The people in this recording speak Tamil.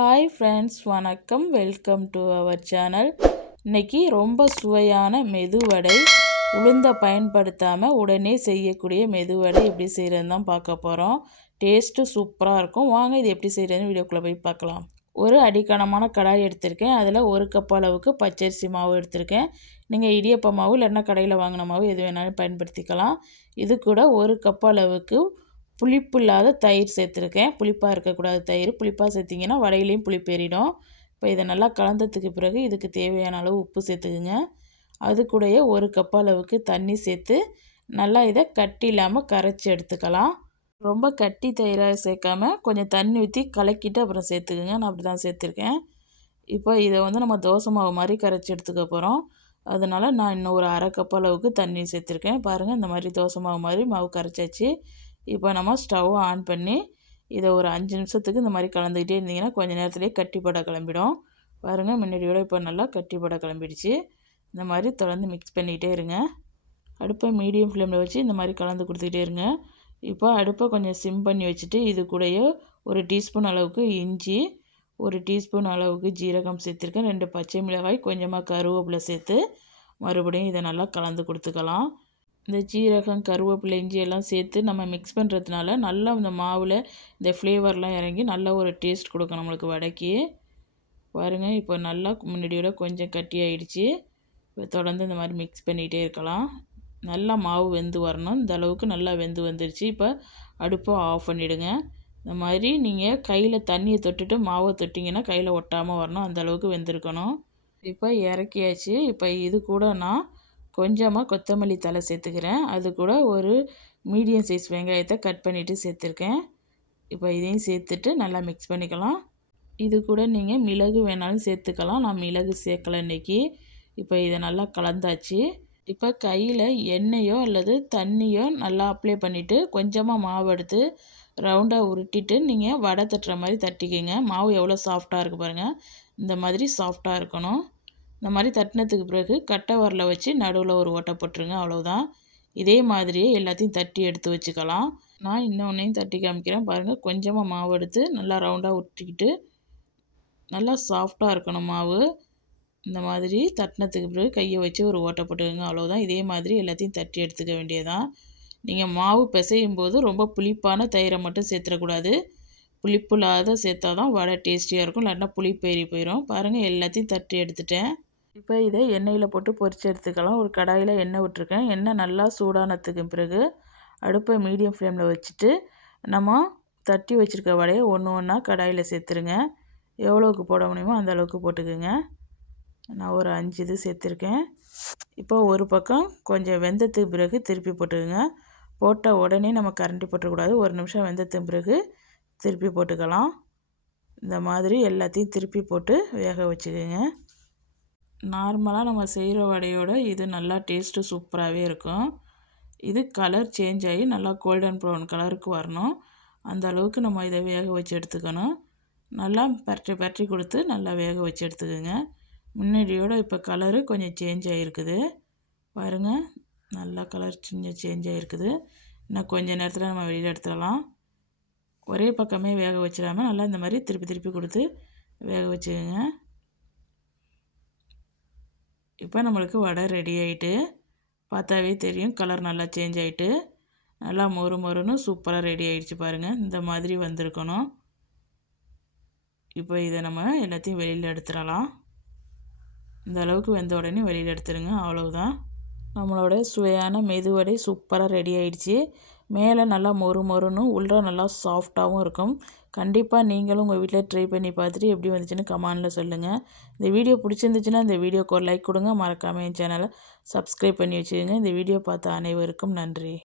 ஹாய் ஃப்ரெண்ட்ஸ், வணக்கம். Welcome to our channel. இன்றைக்கி ரொம்ப சுவையான மெதுவடை, உளுந்தை பயன்படுத்தாமல் உடனே செய்யக்கூடிய மெதுவடை எப்படி செய்கிறதுன்னு தான் பார்க்க போகிறோம். டேஸ்ட்டு சூப்பராக இருக்கும். வாங்க இது எப்படி செய்கிறதுன்னு வீடியோக்குள்ளே போய் பார்க்கலாம். ஒரு அடிக்கனமான கடாய் எடுத்திருக்கேன். அதில் 1 கப் அளவுக்கு பச்சரிசி மாவு எடுத்திருக்கேன். நீங்கள் இடியப்ப மாவு இல்லைன்னா கடையில் வாங்கின மாவு எது வேணாலும் பயன்படுத்திக்கலாம். இது கூட 1 கப் அளவுக்கு புளிப்பு இல்லாத தயிர் சேர்த்துருக்கேன். புளிப்பாக இருக்கக்கூடாது தயிர். புளிப்பாக சேர்த்திங்கன்னா வடையிலையும் புளிப்பேறிடும். இப்போ இதை நல்லா கலந்ததுக்கு பிறகு இதுக்கு தேவையான அளவு உப்பு சேர்த்துக்குங்க. அது கூடயே 1 கப் அளவுக்கு தண்ணி சேர்த்து நல்லா இதை கட்டி இல்லாமல் கரைச்சி எடுத்துக்கலாம். ரொம்ப கட்டி தயிராக சேர்க்காமல் கொஞ்சம் தண்ணி ஊற்றி கலக்கிட்டு அப்புறம் சேர்த்துக்குங்க. நான் அப்படி தான் சேர்த்துருக்கேன். இப்போ இதை நம்ம தோசை மாவு மாதிரி கரைச்சி எடுத்துக்க போகிறோம். அதனால் நான் இன்னும் ஒரு அரை கப் அளவுக்கு தண்ணி சேர்த்துருக்கேன். பாருங்கள், இந்த மாதிரி தோசை மாவு மாதிரி மாவு கரைச்சாச்சு. இப்போ நம்ம ஸ்டவ் ஆன் பண்ணி இதை ஒரு 5 நிமிஷத்துக்கு இந்த மாதிரி கலந்துக்கிட்டே இருந்தீங்கன்னா கொஞ்சம் நேரத்துலேயே கட்டிப்பட கிளம்பிடும். பாருங்கள், முன்னாடியோட இப்போ நல்லா கட்டிப்பட கிளம்பிடுச்சு. இந்த மாதிரி தொடர்ந்து மிக்ஸ் பண்ணிக்கிட்டே இருங்க. அடுப்பை மீடியம் ஃப்ளேமில் வச்சு இந்த மாதிரி கலந்து கொடுத்துக்கிட்டே இருங்க. இப்போ அடுப்பை கொஞ்சம் சிம் பண்ணி வச்சுட்டு இது கூடயே 1 டீஸ்பூன் அளவுக்கு இஞ்சி, 1 டீஸ்பூன் அளவுக்கு ஜீரகம் சேர்த்துருக்கேன். 2 பச்சை மிளகாய், கொஞ்சமாக கருவேப்பிலை சேர்த்து மறுபடியும் இதை நல்லா கலந்து கொடுத்துக்கலாம். இந்த ஜீரகம், கருவேப்பிலை, இஞ்சி எல்லாம் சேர்த்து நம்ம மிக்ஸ் பண்ணுறதுனால நல்லா இந்த மாவில் இந்த ஃப்ளேவர்லாம் இறங்கி நல்ல ஒரு டேஸ்ட் கொடுக்கும் நம்மளுக்கு வடைக்கு. பாருங்கள், இப்போ நல்லா முன்னாடியோட கொஞ்சம் கட்டி ஆகிடுச்சு. இப்போ தொடர்ந்து இந்த மாதிரி மிக்ஸ் பண்ணிகிட்டே இருக்கலாம். நல்லா மாவு வெந்து வரணும். இந்த அளவுக்கு நல்லா வெந்து வந்துருச்சு. இப்போ அடுப்பை ஆஃப் பண்ணிவிடுங்க. இந்த மாதிரி நீங்கள் கையில் தண்ணியை தொட்டுட்டு மாவை தொட்டிங்கன்னா கையில் ஒட்டாமல் வரணும். அந்த அளவுக்கு வெந்திருக்கணும். இப்போ இறக்கியாச்சு. இப்போ இது கூட நான் கொஞ்சமாக கொத்தமல்லி தழை சேர்த்துக்கிறேன். அது கூட ஒரு மீடியம் சைஸ் வெங்காயத்தை கட் பண்ணிவிட்டு சேர்த்துருக்கேன். இப்போ இதையும் சேர்த்துட்டு நல்லா மிக்ஸ் பண்ணிக்கலாம். இது கூட நீங்கள் மிளகு வேணாலும் சேர்த்துக்கலாம். நான் மிளகு சேர்க்கலை இன்றைக்கி. இப்போ இதை நல்லா கலந்தாச்சு. இப்போ கையில் எண்ணெயோ அல்லது தண்ணியோ நல்லா அப்ளை பண்ணிவிட்டு கொஞ்சமாக மாவு எடுத்து ரவுண்டாக உருட்டிட்டு நீங்கள் வடை தட்டுற மாதிரி தட்டிக்கிங்க. மாவு எவ்வளோ சாஃப்டாக இருக்குது பாருங்கள். இந்த மாதிரி சாஃப்டாக இருக்கணும். இந்த மாதிரி தட்டினதுக்கு பிறகு கட்டை வரல வச்சு நடுவில் ஒரு ஓட்டை போட்டுருங்க. அவ்வளோதான். இதே மாதிரியே எல்லாத்தையும் தட்டி எடுத்து வச்சுக்கலாம். நான் இன்னொன்றையும் தட்டி காமிக்கிறேன் பாருங்கள். கொஞ்சமாக மாவு எடுத்து நல்லா ரவுண்டாக உருட்டிக்கிட்டு நல்லா சாஃப்டாக இருக்கணும் மாவு. இந்த மாதிரி தட்டினதுக்கு பிறகு கையை வச்சு ஒரு ஓட்டை போட்டுக்கோங்க. அவ்வளோதான். இதே மாதிரி எல்லாத்தையும் தட்டி எடுத்துக்க வேண்டியதான். நீங்கள் மாவு பிசையும் போது ரொம்ப புளிப்பான தயிரை மட்டும் சேர்த்துடக்கூடாது. புளிப்பு இல்லாத சேர்த்தா தான் வடை டேஸ்டியாக இருக்கும். இல்லாட்டினா புளிப்பேறி போயிடும். பாருங்கள், எல்லாத்தையும் தட்டி எடுத்துட்டேன். இப்போ இதை எண்ணெயில் போட்டு பொரித்து எடுத்துக்கலாம். ஒரு கடாயில் எண்ணெய் விட்டுருக்கேன். எண்ணெய் நல்லா சூடானதுக்கு பிறகு அடுப்பை மீடியம் ஃப்ளேமில் வச்சுட்டு நம்ம தட்டி வச்சுருக்க வடையை ஒன்று ஒன்றா கடாயில் சேர்த்துருங்க. எவ்வளோவுக்கு போட முடியுமோ அந்த அளவுக்கு போட்டுக்குங்க. நான் ஒரு 5 இது சேர்த்துருக்கேன். இப்போ ஒரு பக்கம் கொஞ்சம் வெந்ததுக்கு பிறகு திருப்பி போட்டுக்குங்க. போட்ட உடனே நம்ம கரண்டி போட்டுக்கூடாது. 1 நிமிஷம் வெந்ததுக்கு பிறகு திருப்பி போட்டுக்கலாம். இந்த மாதிரி எல்லாத்தையும் திருப்பி போட்டு வேக வச்சுக்கோங்க. நார்மலாக நம்ம செய்கிற வடையோட இது நல்லா டேஸ்ட்டு சூப்பராகவே இருக்கும். இது கலர் சேஞ்ச் ஆகி நல்லா கோல்டன் ப்ரௌன் கலருக்கு வரணும். அந்த அளவுக்கு நம்ம இதை வேக வச்சு எடுத்துக்கணும். நல்லா பரட்டி கொடுத்து நல்லா வேக வச்சு எடுத்துக்கோங்க. முன்னாடியோட இப்போ கலரு கொஞ்சம் சேஞ்ச் ஆகிருக்குது பாருங்கள். நல்லா கலர் கொஞ்சம் சேஞ்ச் ஆகிருக்குது. இன்னும் கொஞ்சம் நேரத்தில் நம்ம வெளியில் எடுத்துடலாம். ஒரே பக்கமே வேக வச்சிடாமல் நல்லா இந்த மாதிரி திருப்பி திருப்பி கொடுத்து வேக வச்சுக்கோங்க. இப்போ நம்மளுக்கு வடை ரெடி ஆகிட்டு பார்த்தாவே தெரியும். கலர் நல்லா சேஞ்ச் ஆகிட்டு நல்லா மொறு மொறுன்னு சூப்பராக ரெடி ஆகிடுச்சு பாருங்கள். இந்த மாதிரி வந்திருக்கணும். இப்போ இதை நம்ம எல்லாத்தையும் வெளியில் எடுத்துடலாம். இந்த அளவுக்கு வெந்த உடனே வெளியில் எடுத்துருங்க. அவ்வளவுதான். நம்மளோட சுவையான மெதுவடை சூப்பராக ரெடி ஆகிடுச்சு. மேலே நல்லா மொறு மொறுன்னு உள்ள நல்லா சாஃப்டாகவும் இருக்கும். கண்டிப்பாக நீங்களும் உங்கள் வீட்டில் ட்ரை பண்ணி பார்த்துட்டு எப்படி வந்துச்சுன்னு கமெண்டில் சொல்லுங்கள். இந்த வீடியோ பிடிச்சிருந்துச்சுன்னா இந்த வீடியோக்கு ஒரு லைக் கொடுங்க. மறக்காமல் என் சேனலை சப்ஸ்கிரைப் பண்ணி வச்சுக்கோங்க. இந்த வீடியோ பார்த்த அனைவருக்கும் நன்றி.